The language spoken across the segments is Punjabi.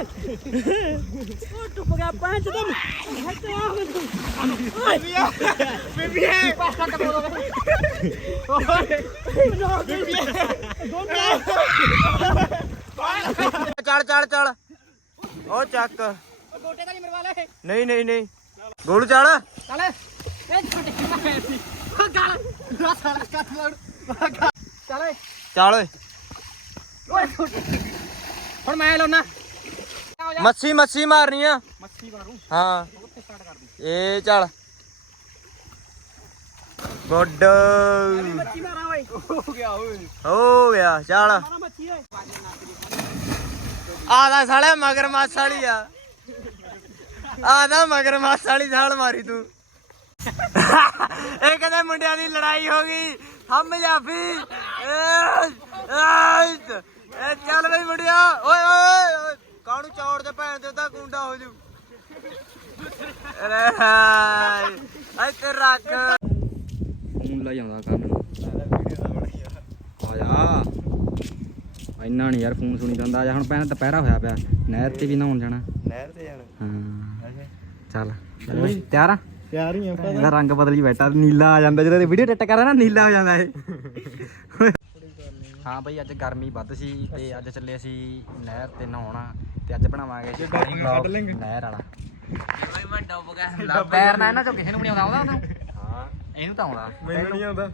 ਉਹ ਟੁੱਪ ਗਿਆ ਪੰਜ ਦਮ ਹਟਿਆ ਓਏ ਬੀਬੀ ਹੈ ਪਾਸਾ ਟੱਪ ਓਏ ਚੱਲ ਚੱਲ ਚੱਲ। ਉਹ ਚੱਕ। ਗੋਟੇ ਤਾਂ ਨਹੀਂ ਮਰਵਾ ਲੈ ਨਹੀਂ ਨਹੀਂ। ਨਹੀਂ ਗੋਲੂ, ਚੱਲ। ਚੱਲ। ਇਹ ਛੋਟੇ ਮਾਰੇ ਸੀ ਉਹ ਗਾਲ ਨਾ ਸਾਲਾ ਕੱਟ ਲੜ ਚੱਲ ਓਏ ਓਏ ਓਏ। ਹੁਣ ਮੈਂ ਲਾਉਣਾ। ਮੱਛੀ ਮੱਛੀ ਮਾਰਨੀ ਆ। ਮੱਛੀ ਮਾਰੂ। ਹਾਂ। ਉੱਥੇ ਸਟਾਰਟ ਕਰ ਦੀ। ਇਹ ਚੱਲ। ਗੁੱਡ। ਮੱਛੀ ਮਾਰਾਂ ਓਏ। ਹੋ ਗਿਆ ਓਏ। ਹੋ ਗਿਆ ਚੱਲ। ਮਾਰਾ ਮੱਛੀ ਓਏ। ਆਦਾ ਸਾਲੇ ਮਗਰ ਮਾਸ ਵਾਲੀ ਆ। ਆਦਾ ਮਗਰ ਮਾਸ ਵਾਲੀ ਸਾਲ ਮਾਰੀ ਤੂੰ। ਇਹ ਕਹਿੰਦੇ ਮੁੰਡਿਆਂ ਦੀ ਲੜਾਈ ਹੋ ਗਈ। ਹਮ ਜਾਫੀ। ਇਹ ਚੱਲ ਬਈ ਮੁੰਡਿਆ। ਓਏ ਓਏ। ਕਾਹਨੂੰ ਚੌੜ ਦੇ ਭੈਣ ਦੇ ਤਾਂ ਗੁੰਡਾ ਹੋ ਜੂ? ਅਰੇ ਹਾਏ ਤੇ ਰੱਖ। ਫੋਨ ਲਾਈ ਆਉਂਦਾ ਕੰਨ ਨੂੰ। ਆ ਜਾ। ਇੰਨਾ ਨਹੀਂ ਯਾਰ ਫੋਨ ਸੁਣੀ ਜਾਂਦਾ। ਆ ਹੁਣ ਪੈਣਾ ਦੁਪਹਿਰਾ ਹੋਇਆ ਪਿਆ। ਨਹਿਰ ਤੇ ਵੀ ਨਹਾਉਣ ਜਾਣਾ। ਨਹਿਰ ਤੇ ਜਾਣਾ। ਹਾਂ। ਚੱਲ। ਤਿਆਰ ਆ? ਯਾਰ ਹੀ ਇਹਦਾ ਰੰਗ ਬਦਲੀ ਬੈਠਾ। ਨੀਲਾ ਆ ਜਾਂਦਾ। ਜਦੋਂ ਵੀਡੀਓ ਟੱਟ ਕਰਾਂ ਨਾ ਨੀਲਾ ਹੋ ਜਾਂਦਾ ਇਹ। ਹਾਂ ਬਈ ਅੱਜ ਗਰਮੀ ਵੱਧ ਸੀ ਤੇ ਅੱਜ ਚੱਲੇ ਅਸੀਂ ਨਹਿਰ ਤੇ ਨਹਾਉਣਾ ਤੇ ਅੱਜ ਬਣਾਵਾਂਗੇ। ਨਹਿਰ ਵਾਲਾ। ਬਈ ਮੈਂ ਡੁੱਬ ਗਿਆ। ਪੈਰ ਨਾ ਇਹਨਾਂ ਚੋਂ ਕਿਸੇ ਨੂੰ ਨਹੀਂ ਆਉਂਦਾ ਆਉਂਦਾ ਉਹਨੂੰ ਹਾਂ। ਇਹਨੂੰ ਤਾਂ ਆਉਂਦਾ। ਮੈਨੂੰ ਨਹੀਂ ਆਉਂਦਾ।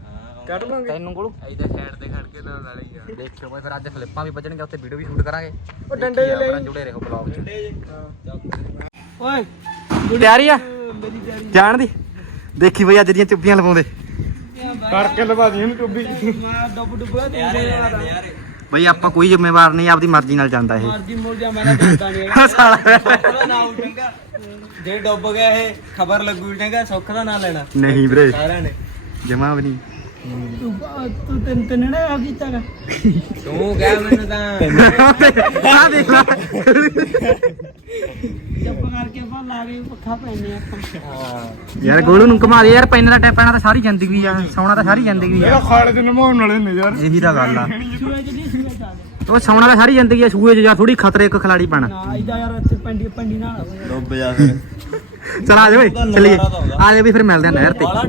ਕੱਢ ਲਾਂਗੇ। ਤੈਨੂੰ ਕੋਲ। ਇਹਦੇ ਸਾਈਡ ਤੇ ਖੜ ਕੇ ਨਾ ਨਾਲੀ ਆ। ਦੇਖਿਓ ਮੈਂ ਫਿਰ ਅੱਜ ਫਲਿੱਪਾਂ ਵੀ ਵੱਜਣਗੇ ਉੱਥੇ ਵੀਡੀਓ ਵੀ ਸ਼ੂਟ ਕਰਾਂਗੇ। ਉਹ ਡੰਡੇ ਆ, ਲਈ। ਜੁੜੇ ਰਹੋ ਬਲੌਗ 'ਚ। ਓਏ ਤਿਆਰੀ ਆ? ਮੇਰੀ ਤਿਆਰੀ ਜਾਣ ਦੀ। ਦੇਖੀ ਬਈ ਅੱਜ ਦੀਆਂ ਚੁੱਪੀਆਂ ਲਵਾਉਂਦੇ। ਕਰਕੇ ਲਵਾ ਦੀ ਇਹਨੂੰ ਟੁੱਬੀ ਮੈਂ ਡੁੱਬ ਡੁੱਬ ਗਿਆ ਤੂੰ ਦੇ ਵਾਲਾ ਬਈ ਆਪਾਂ ਕੋਈ ਜ਼ਿੰਮੇਵਾਰ ਨਹੀਂ ਆਪਦੀ ਮਰਜ਼ੀ ਨਾਲ ਜਾਂਦਾ ਇਹ। ਮਰਜ਼ੀ ਮੁਰ ਜਾ ਮੈਂ ਤਾਂ ਡਰਦਾ ਨਹੀਂ ਸਾਲਾ। ਉਹਦਾ ਨਾਮ ਚੰਗਾ। ਜੇ ਡੁੱਬ ਗਿਆ ਇਹ ਖਬਰ ਲੱਗੂ ਚੰਗਾ ਸੁੱਖ ਦਾ ਨਾਂ ਲੈਣਾ। ਨਹੀਂ ਵੀਰੇ। ਸਾਰਿਆਂ ਨੇ। ਜਮਾ ਵੀ ਨਹੀਂ। ਤੂੰ ਤੂੰ ਤਿੰਨ ਤਿੰਨ ਨੇ ਆ ਕੀਤਾਗਾ ਤੂੰ ਕਹਿ ਮੈਨੂੰ ਤਾਂ। ਆ ਦੇਖ ਲਾ। ਚੁੱਪ ਕਰਕੇ ਆਪਾਂ ਲਾ ਕੇ ਪੱਖਾ ਪੈਣੇ ਆਪਾਂ। ਯਾਰ ਗੋਲੂ ਨੂੰ ਘਮਾ ਦੇ ਯਾਰ ਪੈਨ ਦਾ ਟੈਪ ਪੈਣਾ ਤਾਂ ਸਾਰੀ ਜ਼ਿੰਦਗੀ ਆ ਸੌਣਾ ਤਾਂ ਸਾਰੀ ਜ਼ਿੰਦਗੀ ਆ। ਖਾਲੇ ਨਮਾਉਣ ਵਾਲੇ ਨੇ ਯਾਰ। ਇਹੀ ਤਾਂ ਗੱਲ ਆ। ਸੂਏ ਚ ਨਹੀਂ ਸੂਏ ਚੱਲ ਉਹ ਸੌਣਾ ਤਾਂ ਸਾਰੀ ਜ਼ਿੰਦਗੀ ਆ ਸੂਏ 'ਚ ਯਾਰ ਥੋੜੀ ਖਤਰੇ ਇੱਕ ਖਿਲਾੜੀ ਪੈਣਾ। ਨਾ ਇਦਾਂ ਯਾਰ ਇੱਥੇ ਪੰਡੀ ਪੰਡੀ ਨਾਲ। ਡੁੱਬ ਜਾ ਫਿਰ। ਚਲ ਆ ਜਾ ਓਏ ਚੱਲੀਏ। ਆ ਜਾ ਵੀ ਫਿਰ ਮਿਲਦੇ ਆ ਨਹਿਰ ਤੇ ਨਹੀਂ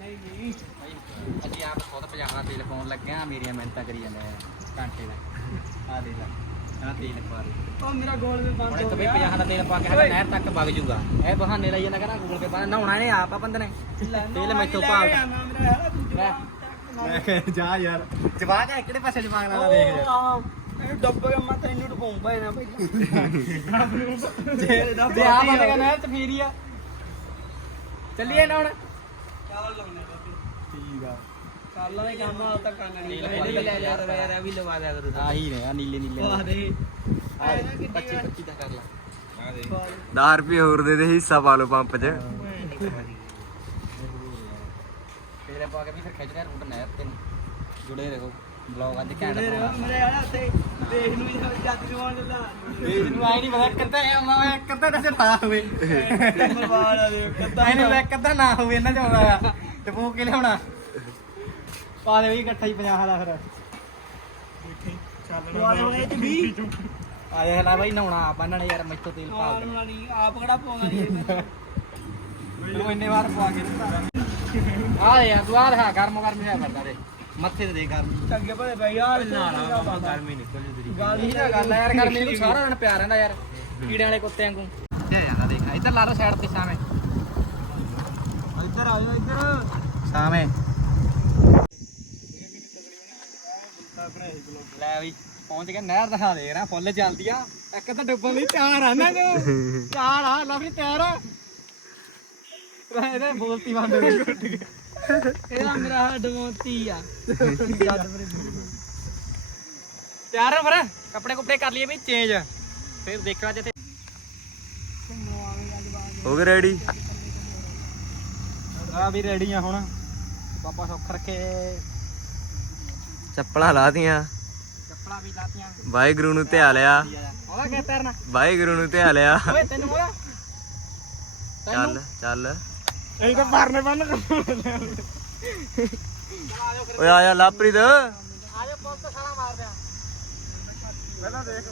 ਨਹੀਂ ਅਸੀਂ ਆਪ ਖੁਦ ਪਜਾਮਾ ਤੇਲ ਪਾਉਣ ਲੱਗਿਆ ਮੇਰੀਆਂ ਮਿਹਨਤਾਂ ਕਰੀ ਜਾਂਦੇ ਆ ਘੰਟੇ ਦਾ ਆ ਦੇ ਲੈ ਆ ਤੇਲ ਪਾ ਦੇ ਉਹ ਮੇਰਾ ਗੋਲ ਵੀ ਬੰਦ ਹੋ ਗਿਆ। 50 ਦਾ ਤੇਲ ਪਾ ਕੇ ਸਾਡਾ ਨਹਿਰ ਤੱਕ ਵਗ ਜੂਗਾ ਇਹ ਬਹਾਨੇ ਲਈ ਜਾਂਦਾ ਕਹਿੰਦਾ ਗੂਗਲ ਪੇ ਪਾ ਨਹਾਉਣਾ ਇਹਨੇ ਆਪ ਆ ਬੰਦੇ ਨੇ। ਤੇਲ ਮੈਥੋਂ ਭਾਲਦਾ। ਤੂੰ ਮੈਂ ਕਿਹਾ ਜਾ ਯਾਰ। ਜਵਾਕ ਹੈ ਕਿਹੜੇ ਪਾਸੇ ਜਵਾਕ ਲਾਦਾ ਦੇਖ ਯਾਰ ਇਹ ਡੱਬ ਮੈਂ ਤੈਨੂੰ ਡਪਾਉਂ ਭਾਈ ਨਾ ਪਹਿਲਾਂ ਜੇ ਡੱਬ ਜੇ ਆ ਬੰਦੇ ਦਾ ਨਹਿਰ ਚ ਫੇਰੀ ਆ। ਚੱਲੀਏ ਨਾ ਹੁਣ। ਚਾਵਲ ਲਾਉਣੇ ਠੀਕ ਆ। ਕੱਲ ਦੇ ਕੰਮ ਆ ਤਾਂ ਕੰਨ ਨਹੀਂ ਲੈ ਜਾ ਯਾਰ ਵੀ ਲਵਾ ਦਿਆ ਕਰੂ। ਆਹੀ ਨੇ ਆ ਨੀਲੇ ਨੀਲੇ ਵਾਹ ਦੇ 25 25 ਦਾ। ਕਰ ਲਾ 10 ਰੁਪਏ ਹੋਰ ਦੇ ਦੇ ਹਿੱਸਾ ਪਾ ਲਓ ਪੰਪ 'ਚ ਤੇਰੇ ਪਾ ਕੇ ਵੀ ਫਿਰ ਖਿੱਚ ਰਿਹਾ ਰੂਟ ਨਹਿਰ ਤੇ ਨੂੰ। ਜੁੜੇ ਰਹੋ ਬਲੌਗ ਅੱਜ ਘੈਂਟ ਮੇਰੇ ਬਣਾਉਣਾ। ਮੇਰੇ ਆਲਾ ਤੇ ਦੇਖ ਨੂੰ ਜੱਜ ਜਵਾਨ ਦਿੰਦਾ ਦੇਸ਼ ਨੂੰ ਆਈ ਨਹੀਂ ਪਤਾ ਕਿੱਦਾਂ ਆਉਂਦਾ ਹੋਇਆ ਕਿੱਦਾਂ ਦਾ ਨਾ ਹੋਵੇ ਮਰਵਾੜਾ ਦੇ ਕੱਦਾ ਐਨੇ ਮੈਂ ਕਿੱਦਾਂ ਨਾ ਹੋਵੇ ਇਹਨਾਂ ਚ ਆਉਂਦਾ ਆ ਤੇ ਫੂਕ ਕੇ ਲਿਆਉਣਾ ਪਾ ਦੇ ਵੀ ਇਕੱਠਾ ਹੀ 50 ਦਾ ਫਿਰ ਵਾਲੇ ਇਹ ਤੇ ਵੀ ਆ ਜਾ ਲੈ ਬਾਈ ਨਹਾਉਣਾ ਆਪ ਇਹਨਾਂ ਨੇ ਯਾਰ ਮੈਥੋਂ ਤੇਲ ਪਾ ਆਲ ਮਲਾਣੀ ਆਪ ਕਿਹੜਾ ਪਾਉਂਦਾ ਜੀ? ਤੂੰ ਇੰਨੇ ਵਾਰ ਪਵਾ ਕੇ ਦਿੱਤਾ ਆ ਯਾਰ ਤੂੰ ਆ ਰਿਹਾ ਗਰਮ ਗਰਮ ਜਿਹਾ ਕਰਦਾ ਰੇ ਮੱਥੇ ਤੇ ਦੇ ਗਰਮ। ਚੰਗੇ ਭਲੇ ਬਈ ਯਾਰ ਗਰਮੀ ਨਿਕਲ ਜੂ ਤੇਰੀ। ਗੱਲ ਇਹ ਤਾਂ ਗੱਲ ਆ ਯਾਰ ਗਰਮੀ ਨੂੰ ਸਾਰਾ ਦਿਨ ਪਿਆ ਰਹਿੰਦਾ ਯਾਰ ਕੀੜਿਆਂ ਵਾਲੇ ਕੁੱਤੇ ਵਾਂਗੂ। ਤੇ ਜਾਂਦਾ ਦੇਖ ਇੱਧਰ ਲਾ ਸਾਈਡ ਤੇ ਸਾਵੇਂ ਇੱਧਰ ਆ ਜਾ ਇੱਧਰ। ਸਾਵੇਂ ਲੈ ਵੀ ਪਹੁੰਚ ਗਏ ਨਹਿਰ ਦਿਖਾ ਦੇ ਨਾ ਫੁੱਲ ਚੱਲਦੀ ਆ ਇੱਕ ਤਾਂ ਡੁੱਬਣ ਲਈ ਤਿਆਰ ਆ ਨਾ ਜੋ। ਤਿਆਰ ਆ ਲਵੀ ਤਿਆਰ ਆ। ਇਹਦੇ ਬੋਲਤੀ ਬੰਦ ਹੋ ਗਈ ਇਹਦਾ ਮੇਰਾ ਡਮੋਤੀ ਆ। ਤਿਆਰ ਆ ਫਿਰ? ਕੱਪੜੇ ਕੁਪੜੇ ਕਰ ਲਈਏ ਵੀ ਚੇਂਜ ਫਿਰ ਦੇਖਣਾ ਜਿੱਥੇ ਹੋ ਗਏ ਰੈਡੀ ਆ ਵੀ ਰੈਡੀ ਆ ਹੁਣ। ਪਾਪਾ ਸੁੱਖ ਰੱਖੇ। ਚੱਪਲਾਂ ਲਾ ਦੀਆਂ ਚੱਪਲਾਂ ਵੀ ਲਾਤੀਆਂ। ਵਾਹਿਗੁਰੂ ਨੂੰ ਧਿਆ ਲਿਆ। ਉਹਦਾ ਕਿਆ ਤੈਰਨਾ ਵਾਹਿਗੁਰੂ ਨੂੰ ਧਿਆ ਲਿਆ। ਓਏ ਤੈਨੂੰ ਉਹਦਾ ਚੱਲ ਚੱਲ। ਤਾਂ ਪਰਨੇ ਬੰਨ ਓਏ ਆ ਜਾ ਲਾਪ੍ਰੀਤ। ਆਜੋ ਪੁੱਤ ਸਾਲਾ ਮਾਰ ਦਿਆਂ। ਪਹਿਲਾਂ ਦੇਖ।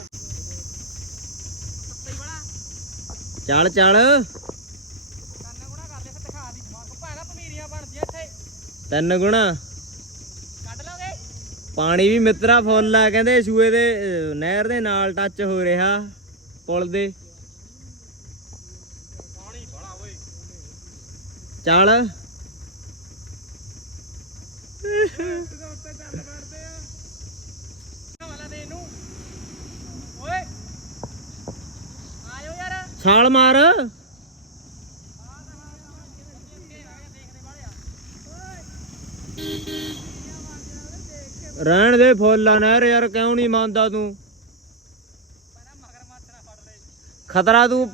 ਚੱਲ ਚੱਲ। ਕੰਨ ਗੁਣਾ ਕਰ ਲੈ ਫਿਰ ਦਿਖਾ ਦੀ ਭਾਗਾ ਪਮੀਰੀਆਂ ਬਣਦੀਆਂ ਇੱਥੇ ਤਿੰਨ ਗੁਣਾ ਕੱਢ ਲਓਗੇ ਪਾਣੀ ਵੀ ਮਿੱਤਰਾ ਫੁੱਲ ਆ, ਕਹਿੰਦੇ ਸੂਏ ਦੇ ਨਹਿਰ ਦੇ ਨਾਲ ਟੱਚ ਹੋ ਰਿਹਾ ਪੁਲ ਦੇ। ਚੱਲ। ਵਾਲਾ ਓਏ ਆਇਓ ਛਾਲ ਮਾਰ। ਰਹਿਣ ਦੇ ਫੁੱਲ ਆ ਨਹਿਰ ਯਾਰ, ਕਿਉਂ ਨਹੀਂ ਮੰਨਦਾ ਤੂੰ? ਖਤਰਾ ਤੂੰ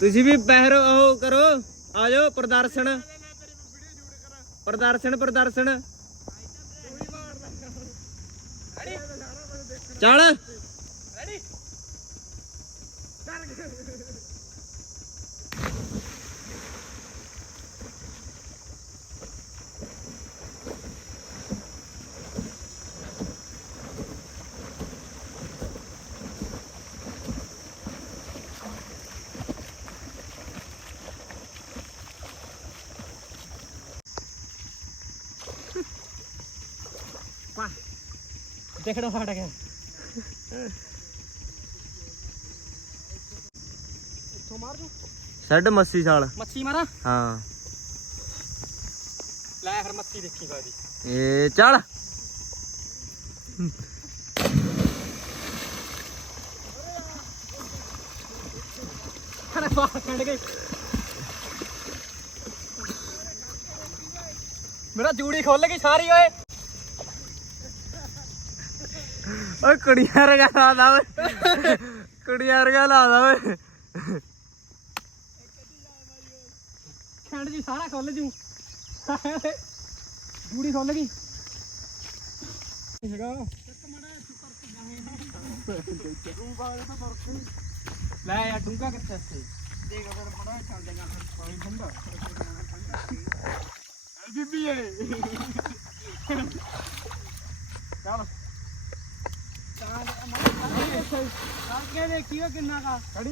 ਤੁਸੀਂ ਵੀ ਪਹਿਰ ਉਹ ਕਰੋ, ਆ ਜਾਓ ਪ੍ਰਦਰਸ਼ਨ। ਪ੍ਰਦਰਸ਼ਨ ਪ੍ਰਦਰਸ਼ਨ। ਚੱਲ। ਦੇਖੜੋ ਫਟ ਗਿਆ ਇੱਥੋਂ ਮਾਰ ਦੂੰ? ਛੱਡ ਮੱਸੀ ਛਾਲ। ਮੱਛੀ ਮਾਰਾਂ? ਹਾਂ। ਲੈ ਫਿਰ ਮੱਛੀ ਦੇਖੀ ਬਾਦੀ ਏ ਚੱਲ। ਖੜਾ ਬਾਹਰ ਕੱਢ ਗਏ ਮੇਰਾ ਜੂੜੀ ਖੁੱਲ ਗਈ ਸਾਰੀ ਓਏ ਓਏ ਕੁੜੀਆਂ ਰਗਾ ਲਾਦਾ ਓਏ। ਕੁੜੀਆਂ ਰਗਾ ਲਾਦਾ ਓਏ। ਖੰਡ ਜੀ, ਸਾਰਾ ਖੁੱਲ ਜੂ। ਜੂੜੀ ਖੁੱਲ ਗਈ। ਹੈਗਾ। ਲੈ ਯਾਰ ਡੂੰਗਾ ਕਿੱਥੇ ਸੇ ਦੇਖ ਅਗਰ ਬੜਾ ਚੱਲ ਜਾਗਾ ਪਾਣੀ ਠੰਡਾ ਬੀਬੀ ਏ। ਚੱਲ। ਅੱਗੇ ਦੇਖੀਓ ਕਿੰਨਾ ਕਾ ਖੜੀ।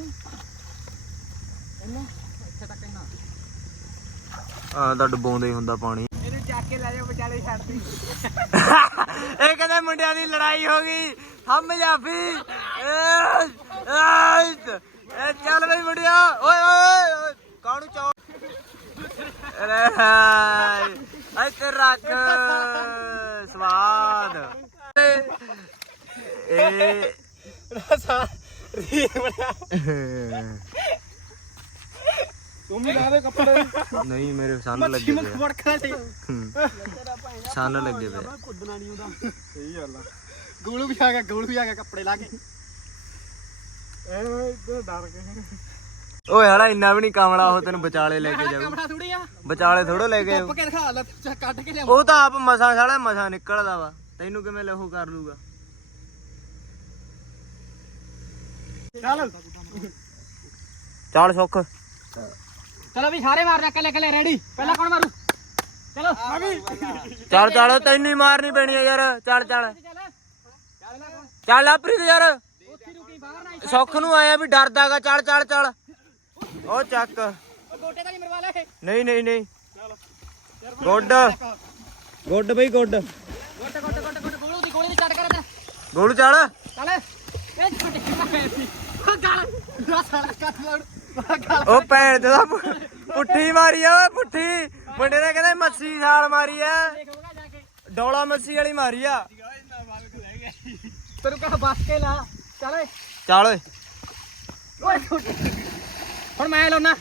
ਇਹਨੂੰ ਇੱਥੇ ਤੱਕ ਇੰਨਾ। ਆ ਤਾਂ ਡਬੋਂਦਾ ਹੀ ਹੁੰਦਾ ਪਾਣੀ। ਇਹਨੂੰ ਚੱਕ ਕੇ ਲੈ ਜਾਓ ਵਿਚਾਲੇ ਛੱਡ ਦੀ। ਇਹ ਕਹਿੰਦੇ ਮੁੰਡਿਆਂ ਦੀ ਲੜਾਈ ਹੋ ਗਈ। ਥੰਮ ਜਾਫੀ। ਏ ਏ ਚੱਲ ਬਈ ਮੁੰਡਿਆ ਓਏ ਓਏ ਓਏ ਕਾਣੂ ਚੌ ਅਰੇ ਹਾਏ। ਇੱਥੇ ਰੱਖ। ਸਵਾਦ। ਏ ਰਸਾ ਰੀ ਬਣਾ ਤੂੰ ਵੀ ਲਾ ਦੇ ਕੱਪੜੇ ਨਹੀਂ ਮੇਰੇ ਸੰਨ ਮੱਛੀ ਲੱਗੇ ਪਏ ਤੇ। ਸੰਨ ਲੱਗੇ ਪਏ ਕੁੱਦਣਾ ਨਹੀਂ ਉਹਦਾ ਸਹੀ ਗੱਲ ਆ। ਗੋਲੂ ਵੀ ਆ ਗਿਆ ਗੋਲੂ ਵੀ ਆ ਗਿਆ ਕੱਪੜੇ ਲਾ ਕੇ। ਇਹ ਇੱਧਰ ਡਰ ਗਏ। ਓਏ ਹਲਾ ਇੰਨਾ ਵੀ ਨਹੀਂ ਕਾਮਲਾ ਉਹ ਤੈਨੂੰ ਵਿਚਾਲੇ ਲੈ ਕੇ ਜਾਊ। ਕਮਰਾ ਥੋੜੀ ਆ। ਵਿਚਾਲੇ ਥੋੜੋ ਲੈ ਕੇ ਧੁੱਪ ਕੇ ਦਿਖਾ ਲੈ ਚੱਕ ਕੱਢ ਕੇ ਲਿਆ ਉਹ ਤਾਂ ਆਪ ਮਸਾ ਸਾਲਾ ਮਸਾ ਨਿਕਲਦਾ ਵਾ। ਤੈਨੂੰ ਕਿਵੇਂ ਲਹੂ ਕਰ ਲੂਗਾ? ਚੱਲ। ਚੱਲ ਸੁੱਖ। ਚਲੋ ਵੀ ਸਾਰੇ ਮਾਰਨਾ ਕੱਲੇ ਕੱਲੇ ਰੈਡੀ ਪਹਿਲਾਂ ਕੌਣ ਮਾਰੂ? ਚਲੋ। ਚੱਲ ਚੱਲ ਤੈਨੂੰ ਹੀ ਮਾਰਨੀ ਪੈਣੀ ਆ ਯਾਰ। ਚੱਲ ਚੱਲ। ਚੱਲ ਚੱਲ ਲੈ ਕੌਣ ਚੱਲ ਆਪਰੀ ਤੇ ਯਾਰ। ਸੁੱਖ ਨੂੰ ਆਇਆ ਵੀ ਡਰਦਾਗਾ। ਚੱਲ ਚੱਲ ਚੱਲ। ਉਹ ਚੱਕ। ਉਹ ਗੋਟੇ ਦਾ ਨਹੀਂ ਮਰਵਾ ਲੈ ਨਹੀਂ ਨਹੀਂ। ਨਹੀਂ ਗੁੱਡ। ਗੁੱਡ ਬਈ ਗੁੱਡ। ਗੋਟੇ ਗੋਟੇ ਗੋਟੇ ਗੋਲੂ ਦੀ ਗੋਲੀ ਦੀ ਚੱਟ ਕਰ ਤੇ ਗੋਲੂ ਚੱਲ। ਚੱਲ। ਇਹ ਸੀ ਉਹ ਭੈਣ ਦੇ ਦਾ ਪੁੱਠੀ ਮਾਰੀ ਆ ਓਏ ਪੁੱਠੀ। ਮੁੰਡੇ ਨੇ ਕਹਿੰਦਾ ਮੱਛੀ ਛਾਲ ਮਾਰੀ ਆ। ਡੋਲਾ ਮੱਛੀ ਵਾਲੀ ਮਾਰੀ ਆ। ਤੈਨੂੰ ਕਹਾ ਬਸ ਕੇ ਲਾ। ਚੱਲ ਓਏ। ਚੱਲ ਓਏ। ਓਏ ਹੁਣ ਮੈਂ ਲਾਉਣਾ।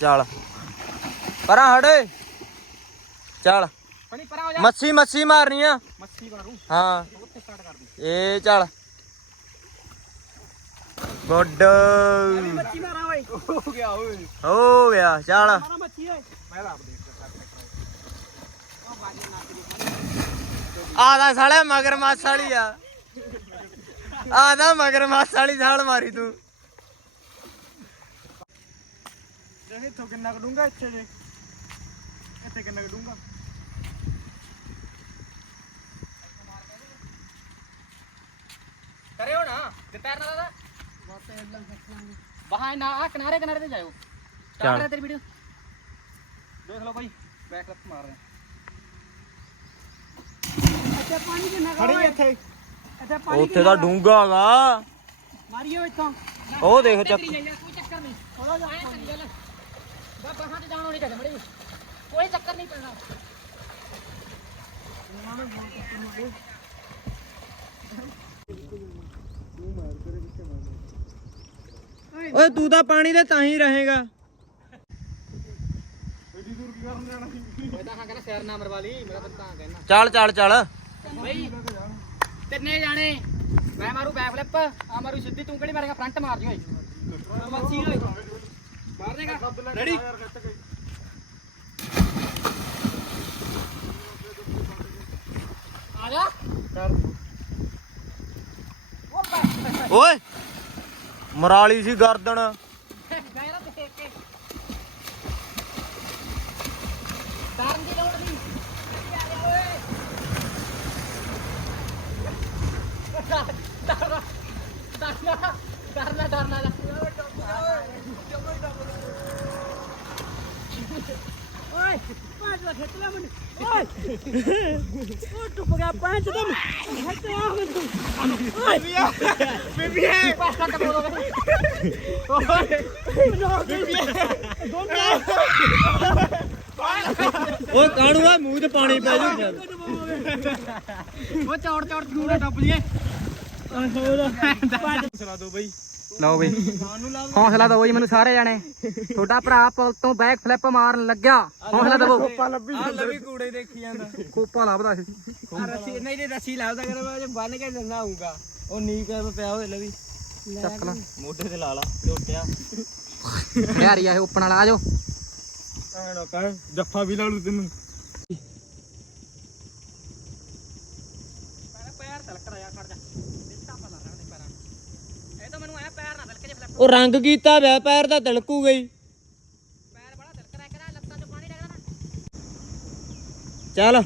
ਚੱਲ। ਪਰਾਂ ਹਟ ਓਏ। ਚੱਲ। ਮੱਛੀ ਮੱਛੀ ਮਾਰਨੀ ਆ। ਮੱਛੀ ਮਾਰੂ। ਹਾਂ। ਉੱਥੇ ਸਟਾਰਟ ਕਰ ਦੀ। ਏ ਚੱਲ। ਗੁੱਡ। ਮੱਛੀ ਮਾਰਾ ਓਏ ਹੋ ਗਿਆ ਓਏ ਹੋ ਗਿਆ ਚੱਲ। ਮਾਰਾ ਮੱਛੀ ਓਏ ਮੈਂ ਆਪ ਦੇਖ ਆਦਾ ਸਾਲੇ ਮਗਰ ਮਾਸ ਵਾਲੀ ਆ। ਆਦਾ ਮਗਰ ਮਾਸ ਵਾਲੀ ਛਾਲ ਮਾਰੀ ਤੂੰ। ਦੇਖ ਇੱਥੋਂ ਕਿੰਨਾ ਕਡੂੰਗਾ ਇੱਥੇ ਜੇ। ਇੱਥੇ ਕਿੰਨਾ ਕਡੂੰਗਾ ਤੈਰਨਾ ਦਾ ਬਾਹਾਂ ਨਾ ਆ ਕਿਨਾਰੇ ਕਿਨਾਰੇ ਤੇ ਜਾਇਓ ਚੱਲ। ਚੱਲ ਤੇਰੀ ਵੀਡੀਓ ਦੇਖ ਲਓ ਬਾਈ ਬੈਕ ਲੱਕ ਮਾਰ ਰਹੇ ਅੱਛਾ ਪਾਣੀ ਕਿੰਨਾ ਖੜੀ ਇੱਥੇ ਅੱਛਾ ਪਾਣੀ ਉੱਥੇ ਤਾਂ ਡੂੰਗਾ ਹੈਗਾ ਮਾਰੀਓ ਇੱਥੋਂ ਉਹ ਦੇਖ ਚੱਕ ਕੋਈ ਚੱਕਰ ਨਹੀਂ ਥੋੜਾ ਜਿਹਾ ਐਂ ਕਰੀ ਚੱਲ ਬਾ ਬਾਹਾਂ ਤੇ ਜਾਣੋ ਨਹੀਂ ਕਦੇ ਮੜੀ ਕੋਈ ਚੱਕਰ ਨਹੀਂ ਪੈਣਾ ਓਏ ਤੂੰ ਤਾਂ ਪਾਣੀ ਦੇ ਤਾਂ ਹੀ ਰਹੇਗਾ। ਐਡੀ ਦੂਰ ਕੀ ਕਰਨ ਜਾਣਾ ਸੀ ਮੈਂ ਤਾਂ ਹਾਂ ਕਹਿੰਦਾ ਸੈਰ ਨਾ ਮਰਵਾ ਲਈ ਮੇਰਾ ਤਾਂ ਤਾਂ ਕਹਿਣਾ ਚੱਲ ਚੱਲ ਚੱਲ। ਬਈ ਤਿੰਨੇ ਜਾਣੇ ਮੈਂ ਮਾਰੂ ਬੈਕ ਫਲਿੱਪ ਆ ਮਾਰੂ ਸਿੱਧੀ ਤੂੰ ਕਿਹੜੀ ਮਾਰੇਗਾ ਫਰੰਟ ਮਾਰ ਜਿਓ ਮੱਛੀ ਓਏ ਮਾਰ ਦੇਗਾ। ਰੈਡੀ ਆ ਜਾ। ਕਰ ਓਏ। ਮਰਾਲੀ ਸੀ ਗਰਦਨ। ਗਏ ਦੇਖ ਕੇ ਡਰਨ ਦੀ ਲੋੜ ਨਹੀਂ ਆ ਜਾ ਓਏ ਡਰਨਾ ਡਰਨਾ ਡਰਨਾ ਡਰਨਾ ਓਏ ਪੰਜ ਲੱਖ ਖਿੱਚ ਲੈ ਮੈਨੂੰ। ਓਏ ਉਹ ਟੁੱਪ ਗਿਆ ਪੰਜ ਦਮ ਖਿੱਚ ਆ ਮੈਨੂੰ। ਓਏ। ਬੀਬੀ ਹੈ। ਪੰਜ ਲੱਖ ਬੋਲੋ ਓਏ ਕਾਣੂਆ ਮੂੰਹ ਤੇ ਪਾਣੀ ਪੈ ਜੂ। ਉਹ ਚੌੜ ਚੌੜ ਦੂਰੇ ਟੱਪ ਜੀਏ। ਚਲਾ ਦੋ ਬਈ। ਲਓ ਬਈ। ਹੌਸਲਾ ਦਿਓ ਜੀ ਮੈਨੂੰ ਸਾਰੇ ਜਾਣੇ। ਤੁਹਾਡਾ ਭਰਾ ਪੁਲ ਤੋਂ ਬੈਕ ਫਲਿੱਪ ਮਾਰਨ ਲੱਗਿਆ। ਹੌਸਲਾ ਦਿਓ। ਕੋਪਾ ਲੱਭੀ ਕੂੜੇ ਦੇਖੀ ਜਾਂਦਾ। ਕੋਪਾ ਲੱਭਦਾ ਸੀ। ਰੱਸੀ ਨਹੀਂ ਨਹੀਂ ਰੱਸੀ ਲਾਉਦਾ ਕਰ ਮੈਂ ਬੰਨ ਕੇ ਦਿੰਦਾ ਆਉਂਗਾ ਉਹ ਨੀ ਕਰ ਪਿਆ ਹੋਏ ਲਵੀ। ਚੱਕ ਲਾ। ਮੋਢੇ ਤੇ ਲਾ ਲਾ ਝੋਟਿਆ। ਯਾਰੀ ਆ ਇਹ ਓਪਨ ਵਾਲਾ ਆ ਜਾਓ। ਐਣਾ ਕਹਿ ਜੱਫਾ ਵੀ ਲਾ ਲੂ ਤੈਨੂੰ ਪੈਰ ਤਲਕ ਰਿਆ ਖੜ ਜਾ ਦਿੱਤਾ ਪਤਾ ਲੱਗਦਾ ਪੈਰਾਂ ਇਹ ਤਾਂ ਮੈਨੂੰ ਐ ਪੈਰ ਨਾ ਤਲਕ ਜੇ ਫਲਿੱਪ ਉਹ ਰੰਗ ਕੀਤਾ ਵਿਆ ਪੈਰ ਦਾ ਤਿਲਕੂ ਗਈ। ਪੈਰ ਬੜਾ ਤਲਕ ਕਰਾ ਲੱਤਾਂ 'ਚ ਪਾਣੀ ਲੱਗਦਾ ਚੱਲ।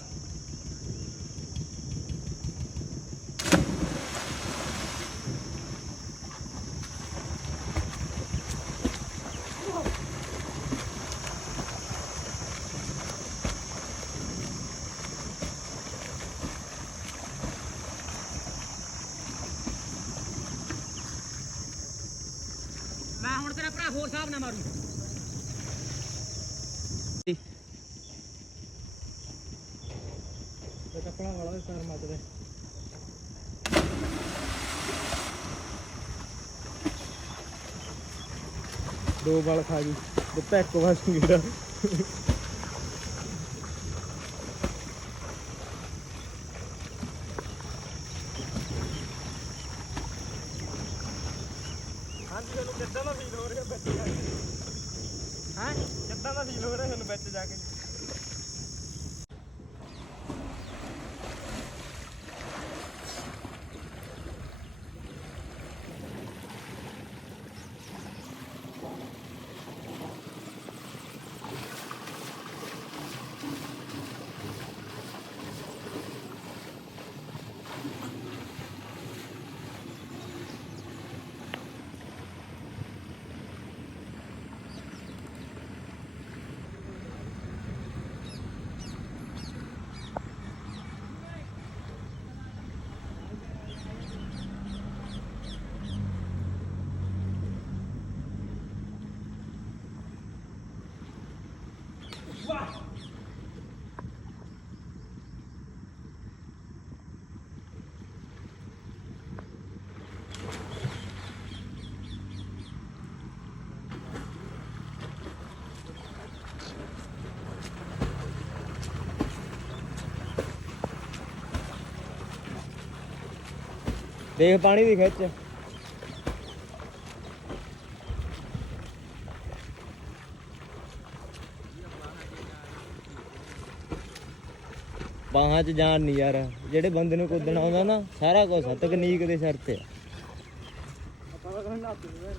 ਭਰਾ, ਹੋਰ ਹਿਸਾਬ ਨਾ ਮਾਰੂ। ਕੱਪੜਾ ਵਾਲਾ ਦੇ ਪੈਰ ਮੱਚਦੇ ਦੋ ਬਾਲ ਖਾ ਗਈ, ਦਿੱਤਾ ਇੱਕ ਵਾਰ ਸੰਗੀੜਾ ਹਾਂਜੀ ਤੁਹਾਨੂੰ ਕਿੱਦਾਂ ਦਾ ਫੀਲ ਹੋ ਰਿਹਾ ਵਿੱਚ ਜਾ ਕੇ ਹਾਂ ਕਿੱਦਾਂ ਦਾ ਫੀਲ ਹੋ ਰਿਹਾ ਤੁਹਾਨੂੰ ਵਿੱਚ ਜਾ ਕੇ ਦੇਖ ਪਾਣੀ ਦੀ ਖਿੱਚ। ਬਾਹਾਂ 'ਚ ਜਾਣ ਨਹੀਂ ਯਾਰ। ਜਿਹੜੇ ਬੰਦੇ ਨੂੰ ਕੁੱਦਣਾ ਆਉਂਦਾ ਨਾ ਸਾਰਾ ਕੁਝ ਤਕਨੀਕ ਦੇ ਸਿਰ ਤੇ। ਆ।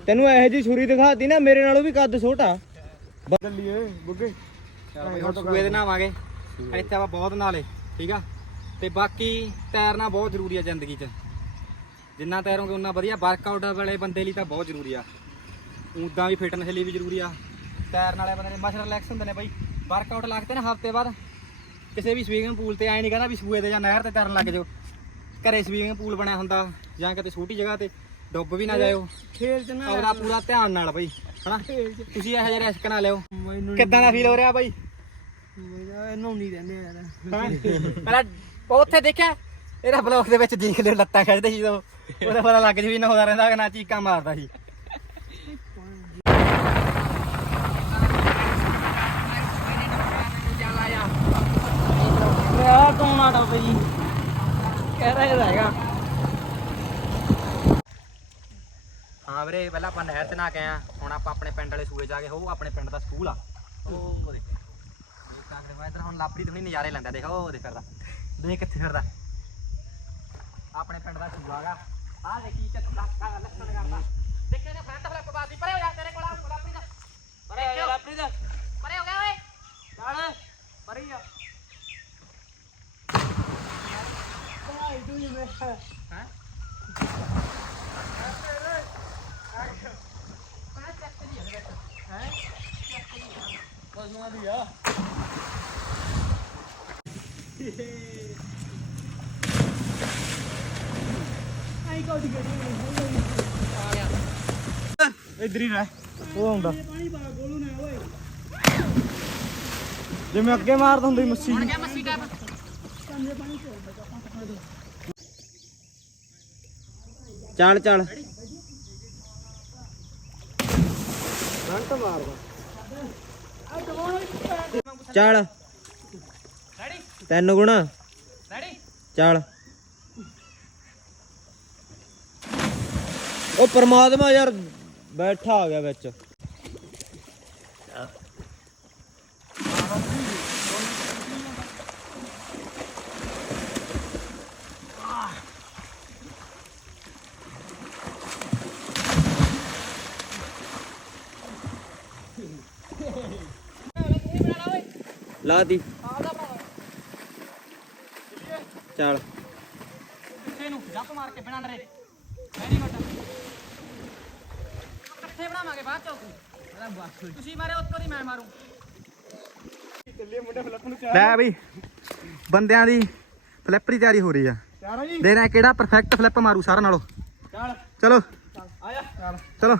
ਤੈਨੂੰ ਇਹੋ ਜੀ ਛੁਰੀ ਦਿਖਾਤੀ ਨਾ ਮੇਰੇ ਨਾਲੋਂ ਵੀ ਕੱਦ ਛੋਟਾ। ਚੱਲੀਏ ਬੁੱਗੇ। ਹੁਣ ਸੂਏ ਦੇ ਨਾਵਾਂਗੇ ਇੱਥੇ ਆਪਾਂ ਬਹੁਤ ਨਾਲੇ ਠੀਕ ਆ? ਤੇ ਬਾਕੀ ਤੈਰਨਾ ਬਹੁਤ ਜ਼ਰੂਰੀ ਆ ਜ਼ਿੰਦਗੀ 'ਚ। ਜਿੰਨਾ ਤੈਰੋਗੇ ਉਨਾ ਵਧੀਆ। ਵਰਕਆਊਟ ਵਾਲੇ ਬੰਦੇ ਲਈ ਤਾਂ ਬਹੁਤ ਜ਼ਰੂਰੀ ਆ। ਉਦਾਂ ਵੀ ਫਿਟਨੈਸ ਲਈ ਵੀ ਜ਼ਰੂਰੀ ਆ। ਤੈਰਨ ਵਾਲੇ ਬੰਦੇ ਨੇ ਮਸਲ ਰਿਲੈਕਸ ਹੁੰਦੇ ਨੇ ਬਾਈ। ਵਰਕਆਊਟ ਲੱਗਦੇ ਨੇ ਹਫ਼ਤੇ ਬਾਅਦ। ਕਿਸੇ ਵੀ ਸਵੀਮਿੰਗ ਪੂਲ ਤੇ ਐ ਨਹੀਂ ਕਹਿੰਦਾ ਵੀ ਸੂਏ ਤੇ ਜਾਂ ਨਹਿਰ ਤੇ ਤੈਰਨ ਲੱਗ ਜਾਓ। ਘਰੇ ਸਵੀਮਿੰਗ ਪੂਲ ਬਣਿਆ ਹੁੰਦਾ ਜਾਂ ਕਿਤੇ ਛੋਟੀ ਜਗ੍ਹਾ ਤੇ ਡੁੱਬ ਵੀ ਨਾ ਜਾਇਓ। ਖੇਲ ਚ ਨਾ ਆਪਦਾ ਪੂਰਾ ਧਿਆਨ ਨਾਲ ਬਾਈ ਹਨਾ? ਤੁਸੀਂ ਇਹੋ ਜਿਹਾ ਰਿਸਕ ਨਾ ਲਿਓ। ਕਿੱਦਾਂ ਦਾ ਫੀਲ ਹੋ ਰਿਹਾ ਬਾਈ? ਰਹਿੰਦੇ ਯਾਰ। ਪਹਿਲਾਂ ਉਹ ਉੱਥੇ ਦੇਖਿਆ ਇਹਦਾ ਬਲੌਗ ਦੇ ਵਿੱਚ ਦੇਖ ਲਿਓ ਲੱਤਾਂ ਖਿੱਚਦੇ ਸੀ ਜਦੋਂ। ਉਹਦਾ ਪਤਾ ਲੱਗ ਜੂ ਵੀ ਨਹਾਉਂਦਾ ਰਹਿੰਦਾ ਕਿ ਨਾ ਚੀਕਾਂ ਮਾਰਦਾ ਸੀ। ਆ ਕੌਣ ਆਟਾ ਪਈ ਕਹਿ ਰਿਹਾ ਹੈਗਾ। ਹਾਂ ਵੀਰੇ ਪਹਿਲਾਂ ਆਪਾਂ ਨਹਿਰ ਤੇ ਨਾ ਕੇ ਆ ਹੁਣ ਆਪਾਂ ਆਪਣੇ ਪਿੰਡ ਵਾਲੇ ਸੂਏ ਜਾ ਕੇ ਹੋ ਆਪਣੇ ਪਿੰਡ ਦਾ ਸਕੂਲ ਆ। ਉਹ ਦੇਖ। ਇਹ ਕਾਂਗੜੇ ਮੈਂ ਇਧਰ ਹੁਣ ਲਾਪਰੀ ਤੋਂ ਨਜ਼ਾਰੇ ਲੈਂਦਾ ਦੇਖ ਉਹ ਦੇਖ ਫਿਰਦਾ। ਦੇਖ ਕਿੱਥੇ ਫਿਰਦਾ। ਆਪਣੇ ਪਿੰਡ ਦਾ ਸੂਆ ਆ ਦੇਖੀ ਚੱਕਾ ਲੱਸਣ ਕਰਦਾ। ਦੇਖੇ ਨੇ ਫਰੰਟ ਫਲੈਪ ਬਾਦੀ ਪਰੇ ਹੋ ਜਾ ਤੇਰੇ ਕੋਲ ਆ ਲਾਪਰੀ ਦਾ। ਪਰੇ ਹੋ ਜਾ ਲਾਪਰੀ ਦਾ। ਪਰੇ ਹੋ ਗਿਆ ਓਏ। ਪਰੇ ਆ। ਇਧਰ ਹੀ ਰਹਿ। ਉਹ ਆਉਂਦਾ। ਜਿਵੇਂ ਅੱਗੇ ਮਾਰਦਾ ਹੁੰਦਾ ਸੀ ਮੱਛੀ ਹੁਣ ਗਿਆ ਮੱਸੀ ਟੈਪ ਚੱਲ ਚੱਲ। ਰੰਟ ਮਾਰਦਾ ਚੱਲ। ਰੈਡੀ ਤਿੰਨ ਗੁਣਾ। ਰੈਡੀ ਚੱਲ। ਉਹ ਪਰਮਾਤਮਾ ਯਾਰ ਬੈਠਾ ਆ ਗਿਆ ਵਿੱਚ। ਲਾ ਦੀ ਚੱਲ। ਪਿੱਛੇ ਨੂੰ ਜੰਪ ਮਾਰ ਕੇ ਬਿਨਾਂ ਡਰੇ। ਵੈਰੀ ਗੁੱਡ ਇਕੱਠੇ ਬਣਾਵਾਂਗੇ ਬਾਅਦ ਚੋਂ ਤੁਸੀਂ ਮਾਰੇ ਉੱਤੋਂ ਦੀ ਮੈਂ ਮਾਰੂ। ਲੈ ਬਈ ਬੰਦਿਆਂ ਦੀ ਫਲਿੱਪ ਦੀ ਤਿਆਰੀ ਹੋ ਰਹੀ ਆ। ਦੇਣਾ ਕਿਹੜਾ ਪਰਫੈਕਟ ਫਲਿੱਪ ਮਾਰੂ ਸਾਰਿਆਂ ਨਾਲੋਂ। ਚੱਲ। ਚਲੋ। ਆਇਆ। ਚੱਲ। ਚਲੋ।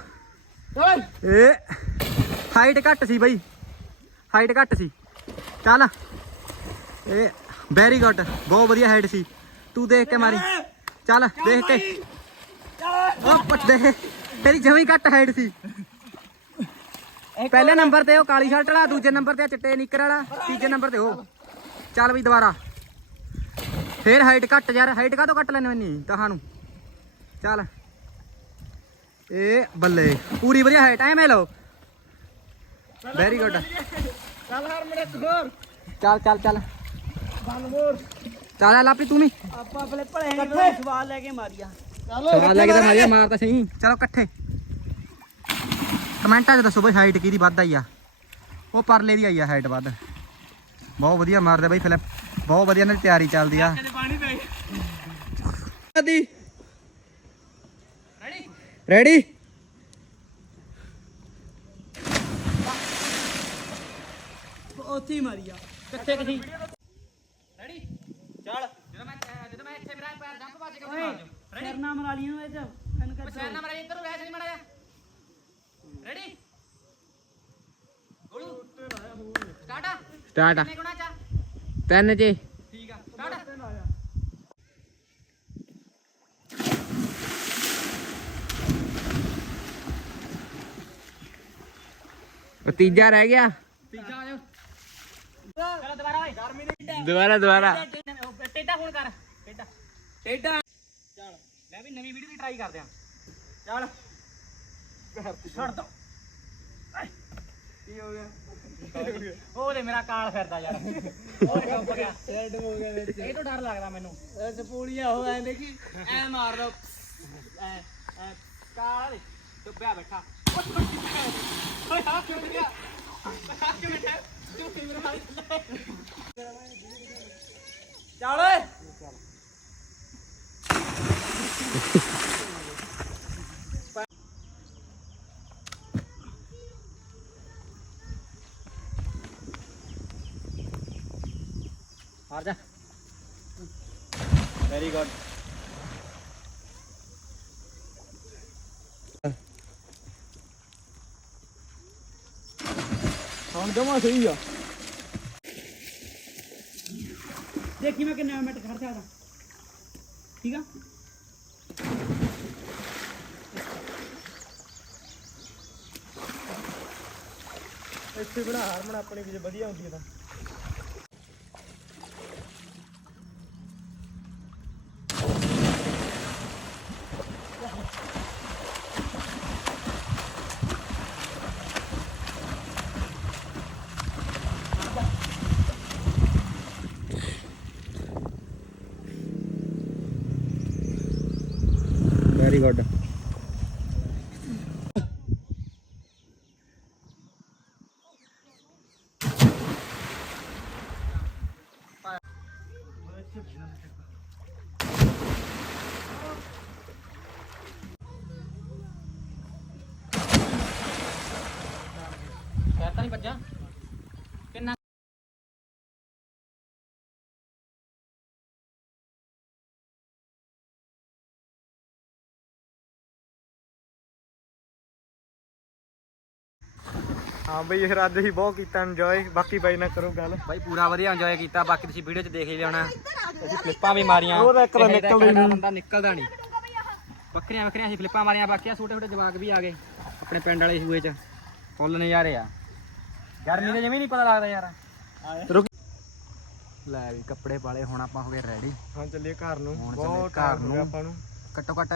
ਓਏ। ਏ ਹਾਈਟ ਘੱਟ ਸੀ ਬਈ। ਹਾਈਟ ਘੱਟ ਸੀ। ਚੱਲ ਏ ਵੈਰੀ ਗੁੱਡ ਬਹੁਤ ਵਧੀਆ ਹਾਈਟ ਸੀ। ਤੂੰ ਦੇਖ ਕੇ ਮਾਰੀ। ਚੱਲ ਦੇਖ ਕੇ। ਉਹ ਪੁੱਛ ਦੇ। ਤੇਰੀ ਜਮੀ ਘੱਟ ਹਾਈਟ ਸੀ। ਪਹਿਲੇ ਨੰਬਰ ਤੇ ਉਹ ਕਾਲੀ ਸ਼ਰਟ ਵਾਲਾ ਦੂਜੇ ਨੰਬਰ ਤੇ ਚਿੱਟੇ ਨਿੱਕਰ ਵਾਲਾ ਤੀਜੇ ਨੰਬਰ ਤੇ ਉਹ। ਚੱਲ ਬਈ ਦੁਬਾਰਾ। ਫੇਰ ਹਾਈਟ ਘੱਟ ਯਾਰ ਹਾਈਟ ਕਾਹਤੋਂ ਘੱਟ ਲੈਣੀ ਮੈਨੀ ਤੁਹਾਨੂੰ। ਚੱਲ। ਇਹ ਬੱਲੇ। ਪੂਰੀ ਵਧੀਆ ਹਾਈਟ ਐਵੇਂ ਲਓ। ਵੈਰੀ ਗੁੱਡ ਚੱਲ ਚੱਲ ਚੱਲ ਚੱਲ। ਬੰਨ ਹੋਰ। ਚੱਲ ਆ ਲਾਪੀ ਤੂੰ ਵੀ। ਆਪਾਂ ਆਪਣੇ ਭਲੇ ਨੇ ਸਵਾਲ ਲੈ ਕੇ ਮਾਰੀਆ। ਚੱਲ। ਸਵਾਲ ਲੈ ਕੇ ਤਾਂ ਮਾਰਿਆ ਮਾਰ ਤਾਂ ਸਹੀ। ਚਲੋ ਇਕੱਠੇ। ਕਮੈਂਟਾਂ 'ਚ ਦੱਸੋ ਬਈ ਹਾਈਟ ਕਿਹਦੀ ਵੱਧ ਆਈ ਆ। ਉਹ ਪਰਲੇ ਦੀ ਆਈ ਆ ਹਾਈਟ ਵੱਧ। ਬਹੁਤ ਵਧੀਆ ਮਾਰਦੇ ਬਈ ਫਿਲਮ। ਬਹੁਤ ਵਧੀਆ ਨਾਲ ਤਿਆਰੀ ਚੱਲਦੀ ਆ। ਪਾਣੀ ਪੈ ਦੀ ਰੈਡੀ ਰੈਡੀ ਉੱਥੇ ਹੀ ਮਾਰੀਆ ਕਿੱਥੇ ਕਿਸੀ ਰੈਡੀ ਚੱਲ। ਜਦੋਂ ਮੈਂ ਜਦੋਂ ਮੈਂ ਇੱਥੇ ਮੇਰਾ ਪੈਰ ਜੰਪ ਵੱਜ ਕੇ ਮਾਰ ਦਿਓ ਸਿਰ ਨਾ ਮਰਾ ਲਈ ਇਹ ਚ। ਇਹਨੂੰ ਕਰ ਸਿਰ ਨਾ ਮਰਾ ਇੱਧਰ ਵੈਸੇ ਨਹੀਂ ਮੜਿਆ ਰੈਡੀ ਗੋਲੂ ਸਟਾਰਟ ਸਟਾਰਟ ਕਿੰਨੇ ਗੁਣਾ ਚਾ ਤਿੰਨ ਜੀ। ਠੀਕ ਆ ਸਟਾਰਟ ਉਹ ਤੀਜਾ ਰਹਿ ਗਿਆ ਤੀਜਾ ਆ ਜਾਓ ਚਲੋ ਦੁਬਾਰਾ ਓਏ ਦੁਬਾਰਾ ਦੁਬਾਰਾ। ਟੇਡਾ ਹੁਣ ਕਰ ਟੇਡਾ ਟੇਡਾ ਚੱਲ ਲੈ ਵੀ ਨਵੀਂ ਵੀਡੀਓ ਦੀ ਟਰਾਈ ਕਰਦੇ ਆ। ਚੱਲ। ਛੱਡ ਦੋ। ਕੀ ਹੋ ਗਿਆ? ਉਹ ਦੇ ਮੇਰਾ ਕਾਲ ਫਿਰਦਾ ਯਾਰ। ਉਹ ਡੁੱਬ ਗਿਆ। ਹੈਡ ਹੋ ਗਿਆ ਵਿੱਚ। ਇਹ ਤੋਂ ਡਰ ਲੱਗਦਾ ਮੈਨੂੰ। ਐ ਪੂੜੀਆਂ ਹੋ ਐ ਦੇਖੀ ਐ ਮਾਰ ਦੋ। ਐ ਕਾਲ ਡੁੱਬਿਆ ਬੈਠਾ। ਓਏ ਆ ਕਿਉਂ ਗਿਆ ਆ ਕਿਉਂ ਬੈਠਾ ਚੱਲ ਓਏ। ਹਾਰ ਜਾ। ਵੈਰੀ ਗੁੱਡ ਹੁਣ ਜਮਾ ਸਹੀ ਆ। ਦੇਖੀ ਮੈਂ ਕਿੰਨੇ ਮਿੰਟ ਖੜ ਸਕਦਾ ਠੀਕ ਆ? ਇੱਥੇ ਬਣਾ ਹਾਰਮਨ ਆਪਣੀ ਵੀ ਜੇ ਵਧੀਆ ਹੁੰਦੀ ਹੈ ਤਾਂ ਵੈਰੀ ਗੁੱਡ ਕਹਿਤਾ ਨਹੀਂ ਭੱਜਾ ਕਿੰਨਾ ਹਾਂ ਬਈ ਇਹ ਅੱਜ ਹੀ ਬਹੁਤ ਕੀਤਾ ਇੰਜੋਏ ਬਾਕੀ ਬਾਈ ਨਾ ਕਰੋ ਗੱਲ। ਬਾਈ ਪੂਰਾ ਵਧੀਆ ਇੰਜੋਏ ਕੀਤਾ। ਬਾਕੀ ਤੁਸੀਂ ਵੀਡੀਓ 'ਚ ਦੇਖ ਹੀ ਲਿਆਉਣਾ। ਅਸੀਂ ਫਲਿੱਪਾਂ ਵੀ ਮਾਰੀਆਂ। ਉਹ ਤਾਂ ਇੱਕ ਤਾਂ ਨਿਕਲਦਾ ਨਹੀਂ। ਬੰਦਾ ਨਿਕਲਦਾ ਨਹੀਂ। ਵੱਖਰੀਆਂ ਵੱਖਰੀਆਂ ਅਸੀਂ ਫਲਿੱਪਾਂ ਮਾਰੀਆਂ। ਬਾਕੀ ਆ ਛੋਟੇ ਛੋਟੇ ਜਵਾਕ ਵੀ ਆ ਗਏ। ਆਪਣੇ ਪਿੰਡ ਵਾਲੇ ਸੂਏ 'ਚ। ਫੁੱਲ ਨਜ਼ਾਰੇ ਆ। ਗਰਮੀ ਦੇ ਜਿਵੇਂ ਨਹੀਂ ਪਤਾ ਲੱਗਦਾ ਯਾਰ। ਰੁਕ। ਲੈ ਵੀ ਕੱਪੜੇ ਪਾਲੇ ਹੁਣ ਆਪਾਂ ਹੋ ਗਏ ਰੈਡੀ ਹਾਂ ਚੱਲੀਏ ਘਰ ਨੂੰ। ਹੁਣ ਬਹੁਤ ਚੱਲੀਏ ਘਰ ਨੂੰ। ਆਪਾਂ ਨੂੰ। ਘੱਟੋ ਘੱਟ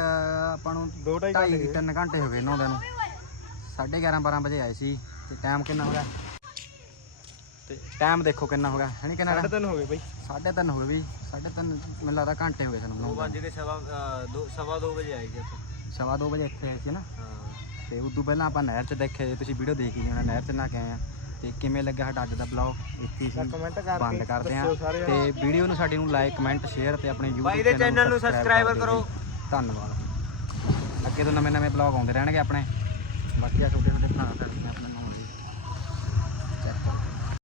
ਆਪਾਂ ਨੂੰ ਦੋ ਢਾਈ ਘੰਟੇ। ਢਾਈ ਤਿੰਨ ਘੰਟੇ ਹੋ ਗਏ ਨਹਾਉਂਦੇ ਨੂੰ 11:30 12 ਵਜੇ ਆਏ ਸੀ। ਤੇ ਟਾਈਮ ਕਿੰਨਾ ਹੋ ਗਿਆ? ਤੇ ਟਾਈਮ ਦੇਖੋ ਕਿੰਨਾ ਹੋ ਗਿਆ ਹੈ ਨਹੀਂ ਕਿੰਨਾ ਸਾਢੇ ਤਿੰਨ ਹੋ ਗਏ ਬਈ। 3:30 ਹੋ ਗਏ ਵੀ 3:30 ਮੈਨੂੰ ਲੱਗਦਾ ਘੰਟੇ ਹੋ ਗਏ ਸਾਨੂੰ ਬਣਾਉਂਦੇ ਕੇ ਸਵਾ 2 ਸਵਾ 2 ਵਜੇ ਆਏਗੀ ਉੱਥੇ ਸਵਾ ਦੋ ਵਜੇ ਇੱਥੇ ਆਏ ਸੀ ਨਾ। ਹਾਂ। ਤੇ ਉਦੋਂ ਪਹਿਲਾਂ ਆਪਾਂ ਨਹਿਰ 'ਚ ਦੇਖੇ ਤੁਸੀਂ ਵੀਡੀਓ ਦੇਖ ਹੀ ਹੋਣਾ ਨਹਿਰ 'ਚ ਨਾ ਕੇ ਆਏ ਆ। ਤੇ ਕਿਵੇਂ ਲੱਗਿਆ ਸਾਡਾ ਅੱਜ ਦਾ ਬਲੌਗ ਇੱਥੇ ਹੀ ਕਮੈਂਟ ਕਰਕੇ ਬੰਦ ਕਰਦੇ ਆ। ਦੱਸਿਓ ਸਾਰੇ ਤੇ ਵੀਡੀਓ ਨੂੰ ਸਾਡੀ ਨੂੰ ਲਾਈਕ ਕਮੈਂਟ ਸ਼ੇਅਰ ਤੇ ਆਪਣੇ YouTube ਬਾਈ ਦੇ ਚੈਨਲ ਨੂੰ subscribe subscribe ਕਰ। ਦਿਓ ਜੀ। ਧੰਨਵਾਦ। ਅੱਗੇ ਤੋਂ ਨਵੇਂ ਨਵੇਂ ਬਲੌਗ ਆਉਂਦੇ ਰਹਿਣਗੇ ਆਪਣੇ। ਬਾਕੀ ਆ ਛੋਟੇ ਛੋਟੇ ਭਰਾ ਭੈਣਾਂ ਆਪਣੇ।